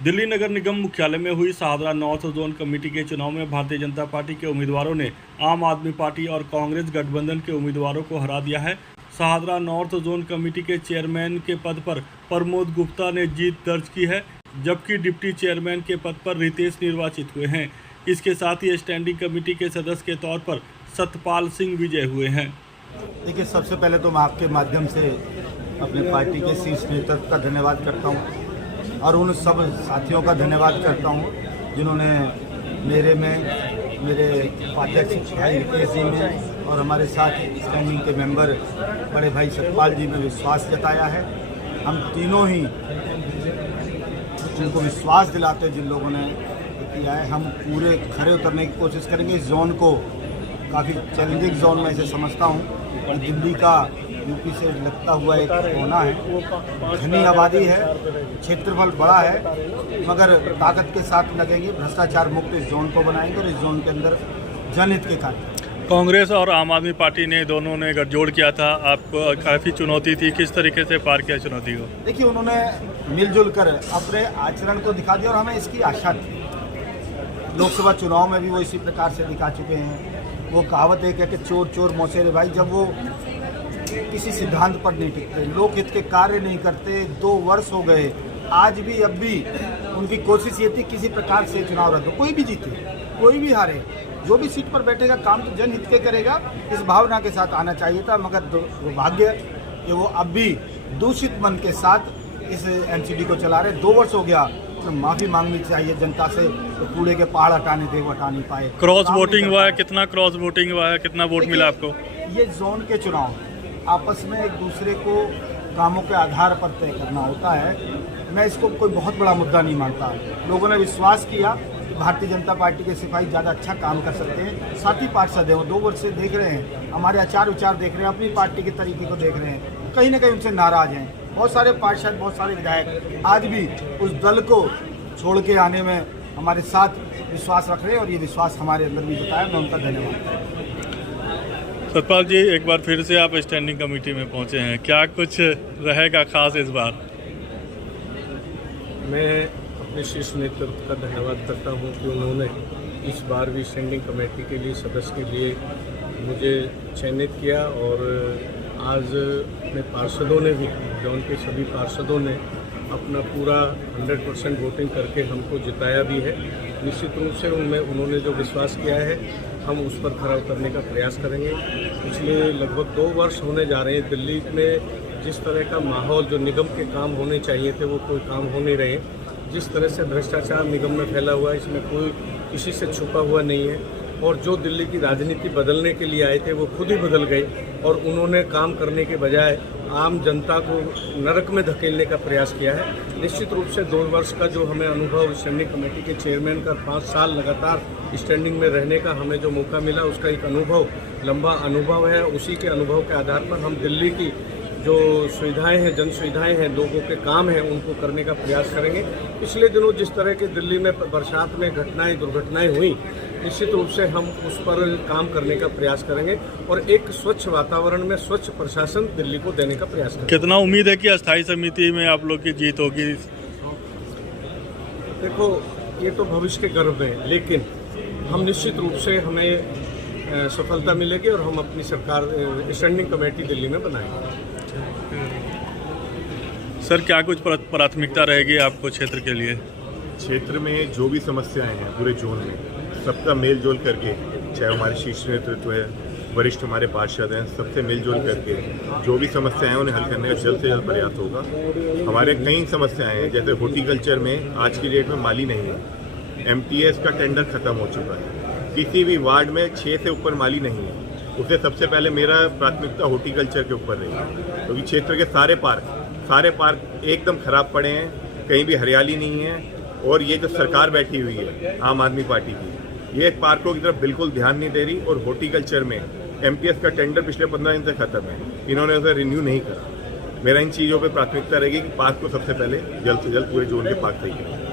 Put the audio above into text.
दिल्ली नगर निगम मुख्यालय में हुई शाहदरा नॉर्थ जोन कमेटी के चुनाव में भारतीय जनता पार्टी के उम्मीदवारों ने आम आदमी पार्टी और कांग्रेस गठबंधन के उम्मीदवारों को हरा दिया है। शाहदरा नॉर्थ जोन कमेटी के चेयरमैन के पद पर प्रमोद गुप्ता ने जीत दर्ज की है, जबकि डिप्टी चेयरमैन के पद पर रितेश निर्वाचित हुए हैं। इसके साथ ही स्टैंडिंग कमेटी के सदस्य के तौर पर सतपाल सिंह विजय हुए हैं। देखिए, सबसे पहले तो मैं आपके माध्यम से अपने पार्टी के शीर्ष नेतृत्व का धन्यवाद करता हूं और उन सब साथियों का धन्यवाद करता हूं जिन्होंने मेरे उपाध्यक्ष भाई रितेश जी में और हमारे साथ स्टैंडिंग के मेंबर बड़े भाई सतपाल जी में विश्वास जताया है। हम तीनों ही उनको विश्वास दिलाते जिन लोगों ने किया है, हम पूरे खरे उतरने की कोशिश करेंगे। इस जोन को काफ़ी चैलेंजिंग जोन में इसे समझता हूँ और दिल्ली का यूपी से लगता हुआ एक कोना है, घनी आबादी है, क्षेत्रफल बड़ा है, मगर ताकत के साथ लगेंगे। भ्रष्टाचार मुक्त इस जोन को बनाएंगे और इस जोन के अंदर जनहित के कार्य। कांग्रेस और आम आदमी पार्टी ने दोनों ने गठजोड़ किया था, आपको काफ़ी चुनौती थी, किस तरीके से पार किया चुनौती को? देखिए, उन्होंने मिलजुल कर अपने आचरण को दिखा दिया और हमें इसकी आशा थी। लोकसभा चुनाव में भी वो इसी प्रकार से दिखा चुके हैं। वो कहावत एक है कि चोर चोर मौसेरे भाई, जब वो किसी सिद्धांत पर नहीं टिकते, लोकहित के कार्य नहीं करते। 2 वर्ष हो गए, आज भी अब भी उनकी कोशिश ये थी किसी प्रकार से चुनाव रद्द हो, कोई भी जीते कोई भी हारे, जो भी सीट पर बैठेगा काम तो जनहित के करेगा, इस भावना के साथ आना चाहिए था। मगर दुर्भाग्य कि वो अब भी दूषित मन के साथ इस एमसीडी को चला रहे। 2 वर्ष हो गया, तो माफ़ी मांगनी चाहिए जनता से। तो कूड़े के पहाड़ हटाने थे, वो हटा नहीं पाए। क्रॉस वोटिंग हुआ है, कितना क्रॉस वोटिंग हुआ है, कितना वोट मिला आपको? ये जोन के चुनाव आपस में एक दूसरे को कामों के आधार पर तय करना होता है। मैं इसको कोई बहुत बड़ा मुद्दा नहीं मानता। लोगों ने विश्वास किया कि भारतीय जनता पार्टी के सिपाही ज़्यादा अच्छा काम कर सकते हैं। साथी पार्षद हैं, वो 2 वर्ष से देख रहे हैं, हमारे आचार विचार देख रहे हैं, अपनी पार्टी के तरीके को देख रहे हैं, कहीं ना कहीं उनसे नाराज़ हैं। बहुत सारे पार्षद, बहुत सारे विधायक आज भी उस दल को छोड़ के आने में हमारे साथ विश्वास रख रहे हैं और ये विश्वास हमारे अंदर भी बताया। मैं उनका धन्यवाद। सतपाल जी, एक बार फिर से आप स्टैंडिंग कमेटी में पहुंचे हैं, क्या कुछ रहेगा खास इस बार? मैं अपने शीर्ष नेतृत्व का धन्यवाद करता हूं कि उन्होंने इस बार भी स्टैंडिंग कमेटी के लिए सदस्य के लिए मुझे चयनित किया और आज अपने पार्षदों ने भी, जोन के सभी पार्षदों ने अपना पूरा 100% वोटिंग करके हमको जिताया भी है। निश्चित रूप से उन्होंने जो विश्वास किया है, हम उस पर खरा उतरने का प्रयास करेंगे। पिछले लगभग 2 वर्ष होने जा रहे हैं, दिल्ली में जिस तरह का माहौल, जो निगम के काम होने चाहिए थे, वो कोई काम हो नहीं रहे। जिस तरह से भ्रष्टाचार निगम में फैला हुआ है, इसमें कोई किसी से छुपा हुआ नहीं है। और जो दिल्ली की राजनीति बदलने के लिए आए थे, वो खुद ही बदल गए और उन्होंने काम करने के बजाय आम जनता को नरक में धकेलने का प्रयास किया है। निश्चित रूप से 2 वर्ष का जो हमें अनुभव स्टैंडिंग कमेटी के चेयरमैन का, 5 साल लगातार स्टैंडिंग में रहने का हमें जो मौका मिला, उसका एक अनुभव, लंबा अनुभव है। उसी के अनुभव के आधार पर हम दिल्ली की जो सुविधाएं हैं, जन सुविधाएं हैं, लोगों के काम हैं, उनको करने का प्रयास करेंगे। पिछले दिनों जिस तरह के दिल्ली में बरसात में दुर्घटनाएं हुई, निश्चित रूप से हम उस पर काम करने का प्रयास करेंगे और एक स्वच्छ वातावरण में स्वच्छ प्रशासन दिल्ली को देने का प्रयास करेंगे। कितना उम्मीद है कि अस्थायी समिति में आप लोग की जीत होगी? देखो, ये तो भविष्य के गर्व है, लेकिन हम निश्चित रूप से हमें सफलता मिलेगी और हम अपनी सरकार स्टैंडिंग कमेटी दिल्ली में बनाएंगे। सर, क्या कुछ प्राथमिकता रहेगी आपको क्षेत्र के लिए? क्षेत्र में जो भी समस्याएं हैं पूरे जोन में, सबका मेल जोल करके, चाहे हमारे शीर्ष नेतृत्व है, वरिष्ठ हमारे पार्षद हैं, सबसे मिलजुल करके जो भी समस्याएं हैं उन्हें हल करने का जल्द से जल्द प्रयास होगा। हमारे कई समस्याएं हैं, जैसे हॉर्टिकल्चर में आज की डेट में माली नहीं है, एमटीएस का टेंडर खत्म हो चुका है, किसी भी वार्ड में 6 से ऊपर माली नहीं है। उसे सबसे पहले मेरा प्राथमिकता हॉर्टिकल्चर के ऊपर रही, क्योंकि क्षेत्र के सारे पार्क एकदम खराब पड़े हैं, कहीं भी हरियाली नहीं है। और ये जो सरकार बैठी हुई है आम आदमी पार्टी की, ये पार्कों की तरफ बिल्कुल ध्यान नहीं दे रही। और हॉर्टिकल्चर में एमटीएस का टेंडर पिछले 15 दिन से खत्म है, इन्होंने उसे रिन्यू नहीं करा। मेरा इन चीज़ों पर प्राथमिकता रहेगी कि पार्क को सबसे पहले जल्द से जल्द पूरे जोन के पार्क सही करें।